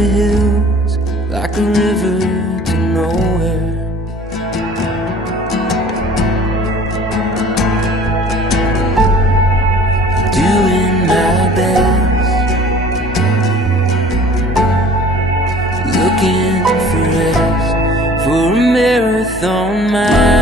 the hills like a river to nowhere. Doing my best, looking for rest, for a marathon mind.